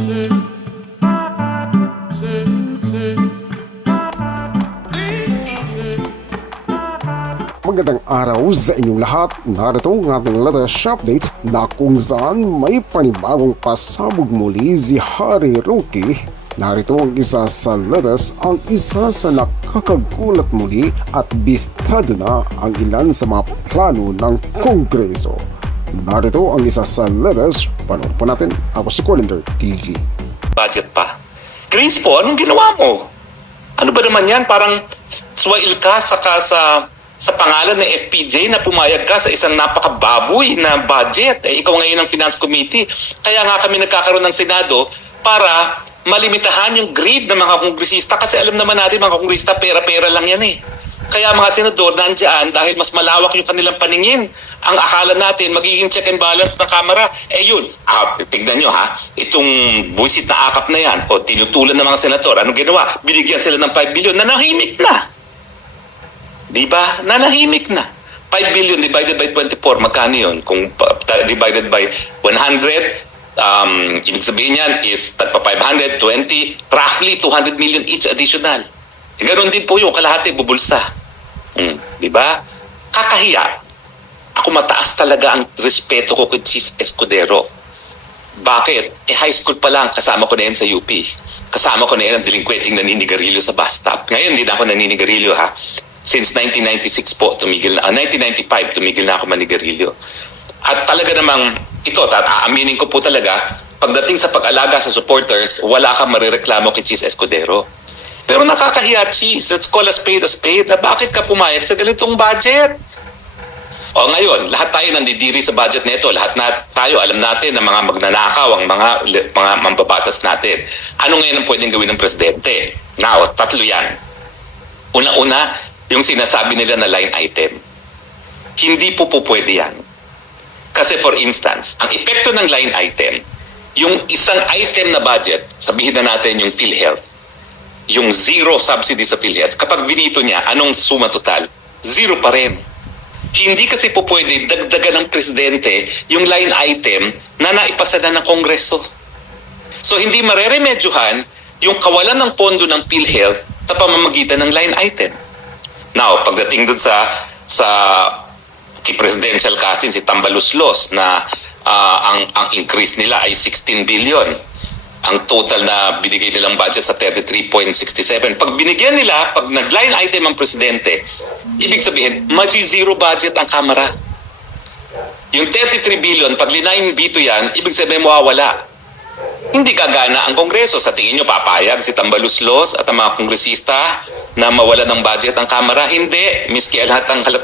Magandang araw sa inyong lahat. Narito ang ating latest update na kung saan may panibagong pasabog muli si Harry Roque. Narito ang isa sa latest, ang isa sa nakakagulat muli at bistado na ang ilan sa mga plano ng Kongreso. Narito ang isa sa latest, panood po natin. Ako si Colander TV. Budget pa. Grace po, anong ginawa mo? Ano ba naman yan? Parang swail ka sa pangalan ng FPJ na pumayag ka sa isang napakababoy na budget. Ikaw ngayon ang Finance Committee. Kaya nga kami nagkakaroon ng Senado para malimitahan yung greed ng mga kongresista kasi alam naman natin mga kongresista pera-pera lang yan eh. Kaya mga senador nandiyan dahil mas malawak yung kanilang paningin. Ang akala natin magiging check and balance ng Kamara. Yun, tignan nyo ha, itong buwisit na akap na yan o tinutulan ng mga senador, anong ginawa? Binigyan sila ng 5 billion, nanahimik na. Diba? Nanahimik na. 5 billion divided by 24, magkano yun? Kung divided by 100, ibig sabihin yan is tagpa 500, 20, roughly 200 million each additional. Ganon din po yung kalahati bubulsa. Diba? Kakahiya. Ako mataas talaga ang respeto ko kay Chis Escudero. Bakit? High school pa lang, kasama ko na yan sa UP. Kasama ko na yan ang delinquenting naninigarilyo sa bus stop. Ngayon, hindi na ako naninigarilyo ha. Since 1996 po, 1995, tumigil na ako manigarilyo. At talaga namang, ito, aaminin ko po talaga, pagdating sa pag-alaga sa supporters, wala kang marireklamo kay Chis Escudero. Pero nakakahiya, Chis, let's call a spade, na bakit ka pumayag sa ganitong budget? O ngayon, lahat tayo nandidiri sa budget nito, lahat na tayo, alam natin na mga magnanakaw, ang mga mambabatas natin. Ano ngayon ang pwedeng gawin ng presidente? Now, tatlo yan. Una-una, yung sinasabi nila na line item. Hindi po pwede yan. Kasi for instance, ang epekto ng line item, yung isang item na budget, sabihin na natin yung PhilHealth, yung zero subsidy sa PhilHealth, kapag vinito niya, anong suma total? Zero pa rin. Hindi kasi po pwede dagdagan ng presidente yung line item na naipasa na ng Kongreso. So hindi mareremedyohan yung kawalan ng pondo ng PhilHealth sa pamamagitan ng line item. Now, pagdating dun sa presidential cousin si Tambaluslos na ang increase nila ay 16 billion. Ang total na binigay nilang budget sa 33.67. Pag binigyan nila, pag nag-line item ang presidente, ibig sabihin, zero budget ang Kamara. Yung 33 billion, pag linayin dito yan, ibig sabihin mawawala. Hindi gagana ang Kongreso. Sa tingin nyo, papayag si Tambaluslos at ang mga kongresista na mawala ng budget ang Kamara? Hindi. Miski lahat ang halata